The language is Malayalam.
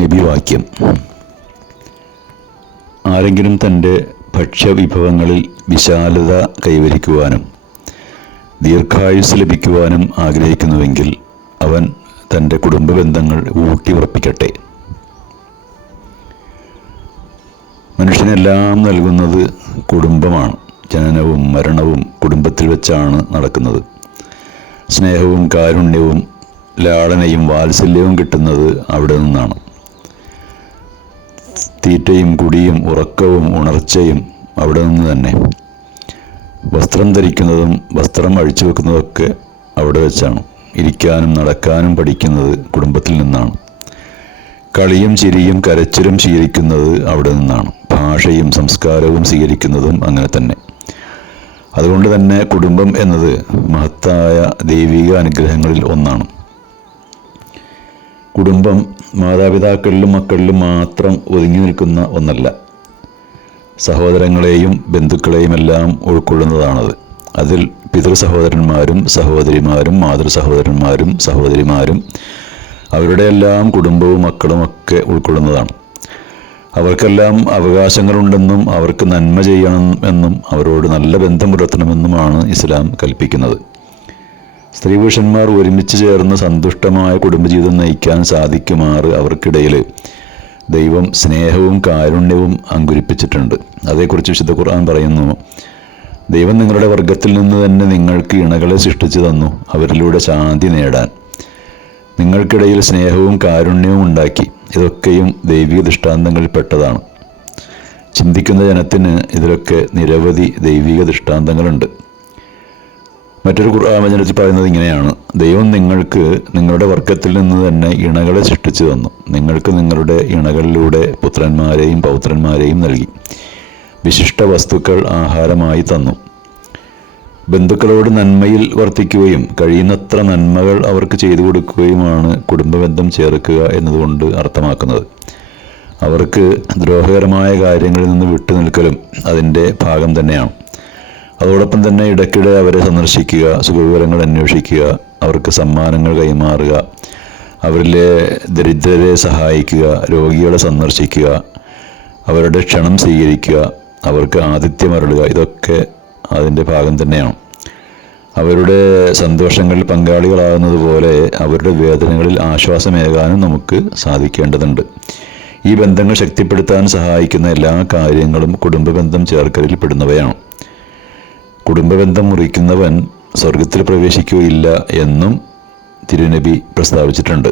നബിവാക്യം. ആരെങ്കിലും തൻ്റെ ഭക്ഷ്യവിഭവങ്ങളിൽ വിശാലത കൈവരിക്കുവാനും ദീർഘായുസ് ലഭിക്കുവാനും ആഗ്രഹിക്കുന്നുവെങ്കിൽ അവൻ തൻ്റെ കുടുംബ ബന്ധങ്ങൾ ഊട്ടിയുറപ്പിക്കട്ടെ. മനുഷ്യനെല്ലാം നൽകുന്നത് കുടുംബമാണ്. ജനനവും മരണവും കുടുംബത്തിൽ വെച്ചാണ് നടക്കുന്നത്. സ്നേഹവും കാരുണ്യവും ലാളനയും വാത്സല്യവും കിട്ടുന്നത് അവിടെ നിന്നാണ്. തീറ്റയും കുടിയും ഉറക്കവും ഉണർച്ചയും അവിടെ നിന്ന് തന്നെ. വസ്ത്രം ധരിക്കുന്നതും വസ്ത്രം അഴിച്ചു വെക്കുന്നതൊക്കെ അവിടെ വെച്ചാണ്. ഇരിക്കാനും നടക്കാനും പഠിക്കുന്നത് കുടുംബത്തിൽ നിന്നാണ്. കളിയും ചിരിയും കരച്ചിലും ശീലിക്കുന്നത് അവിടെ നിന്നാണ്. ഭാഷയും സംസ്കാരവും സ്വീകരിക്കുന്നതും അങ്ങനെ തന്നെ. അതുകൊണ്ട് തന്നെ കുടുംബം എന്നത് മഹത്തായ ദൈവിക അനുഗ്രഹങ്ങളിൽ ഒന്നാണ്. കുടുംബം മാതാപിതാക്കളിലും മക്കളിലും മാത്രം ഒതുങ്ങി നിൽക്കുന്ന ഒന്നല്ല. സഹോദരങ്ങളെയും ബന്ധുക്കളെയും എല്ലാം ഉൾക്കൊള്ളുന്നതാണത്. അതിൽ പിതൃ സഹോദരന്മാരും സഹോദരിമാരും മാതൃ സഹോദരന്മാരും സഹോദരിമാരും അവരുടെ എല്ലാം കുടുംബവും മക്കളും ഒക്കെ ഉൾക്കൊള്ളുന്നതാണ്. അവർക്കെല്ലാം അവകാശങ്ങളുണ്ടെന്നും അവർക്ക് നന്മ ചെയ്യണം എന്നും അവരോട് നല്ല ബന്ധം പുലർത്തണമെന്നുമാണ് ഇസ്ലാം കൽപ്പിക്കുന്നത്. സ്ത്രീ പുരുഷന്മാർ ഒരുമിച്ച് ചേർന്ന് സന്തുഷ്ടമായ കുടുംബജീവിതം നയിക്കാൻ സാധിക്കുമാറ് അവർക്കിടയിൽ ദൈവം സ്നേഹവും കാരുണ്യവും അങ്കുരിപ്പിച്ചിട്ടുണ്ട്. അതേക്കുറിച്ച് വിശുദ്ധ ഖുർആൻ പറയുന്നു, ദൈവം നിങ്ങളുടെ വർഗത്തിൽ നിന്ന് തന്നെ നിങ്ങൾക്ക് ഇണകളെ സൃഷ്ടിച്ചു തന്നു, അവരിലൂടെ ശാന്തി നേടാൻ. നിങ്ങൾക്കിടയിൽ സ്നേഹവും കാരുണ്യവും ഉണ്ടാക്കി. ഇതൊക്കെയും ദൈവിക ദൃഷ്ടാന്തങ്ങളിൽ പെട്ടതാണ്. ചിന്തിക്കുന്ന ജനത്തിന് ഇതിലൊക്കെ നിരവധി ദൈവിക ദൃഷ്ടാന്തങ്ങളുണ്ട്. മറ്റൊരു ഖുർആൻ വചനത്തിൽ പറയുന്നത് ഇങ്ങനെയാണ്: ദൈവം നിങ്ങൾക്ക് നിങ്ങളുടെ വർഗത്തിൽ നിന്ന് തന്നെ ഇണകളെ സൃഷ്ടിച്ചു തന്നു. നിങ്ങൾക്ക് നിങ്ങളുടെ ഇണകളിലൂടെ പുത്രന്മാരെയും പൗത്രന്മാരെയും നൽകി. വിശിഷ്ട വസ്തുക്കൾ ആഹാരമായി തന്നു. ബന്ധുക്കളോട് നന്മയിൽ വർത്തിക്കുകയും കഴിയുന്നത്ര നന്മകൾ അവർക്ക് ചെയ്തു കൊടുക്കുകയുമാണ് കുടുംബബന്ധം ചേർക്കുക എന്നതുകൊണ്ട് അർത്ഥമാക്കുന്നത്. അവർക്ക് ദ്രോഹകരമായ കാര്യങ്ങളിൽ നിന്ന് വിട്ടുനിൽക്കലും അതിൻ്റെ ഭാഗം തന്നെയാണ്. അതോടൊപ്പം തന്നെ ഇടയ്ക്കിടെ അവരെ സന്ദർശിക്കുക, സുഖവിവരങ്ങൾ അന്വേഷിക്കുക, അവർക്ക് സമ്മാനങ്ങൾ കൈമാറുക, അവരിലെ ദരിദ്രരെ സഹായിക്കുക, രോഗികളെ സന്ദർശിക്കുക, അവരുടെ ക്ഷണം സ്വീകരിക്കുക, അവർക്ക് ആതിഥ്യമരുളുക, ഇതൊക്കെ അതിൻ്റെ ഭാഗം തന്നെയാണ്. അവരുടെ സന്തോഷങ്ങളിൽ പങ്കാളികളാകുന്നത് പോലെ അവരുടെ വേദനകളിൽ ആശ്വാസമേകാനും നമുക്ക് സാധിക്കേണ്ടതുണ്ട്. ഈ ബന്ധങ്ങൾ ശക്തിപ്പെടുത്താൻ സഹായിക്കുന്ന എല്ലാ കാര്യങ്ങളും കുടുംബബന്ധം ചേർക്കലിൽ പെടുന്നവയാണ്. കുടുംബബന്ധം മുറിക്കുന്നവൻ സ്വർഗത്തിൽ പ്രവേശിക്കുകയില്ല എന്നും തിരുനബി പ്രസ്താവിച്ചിട്ടുണ്ട്.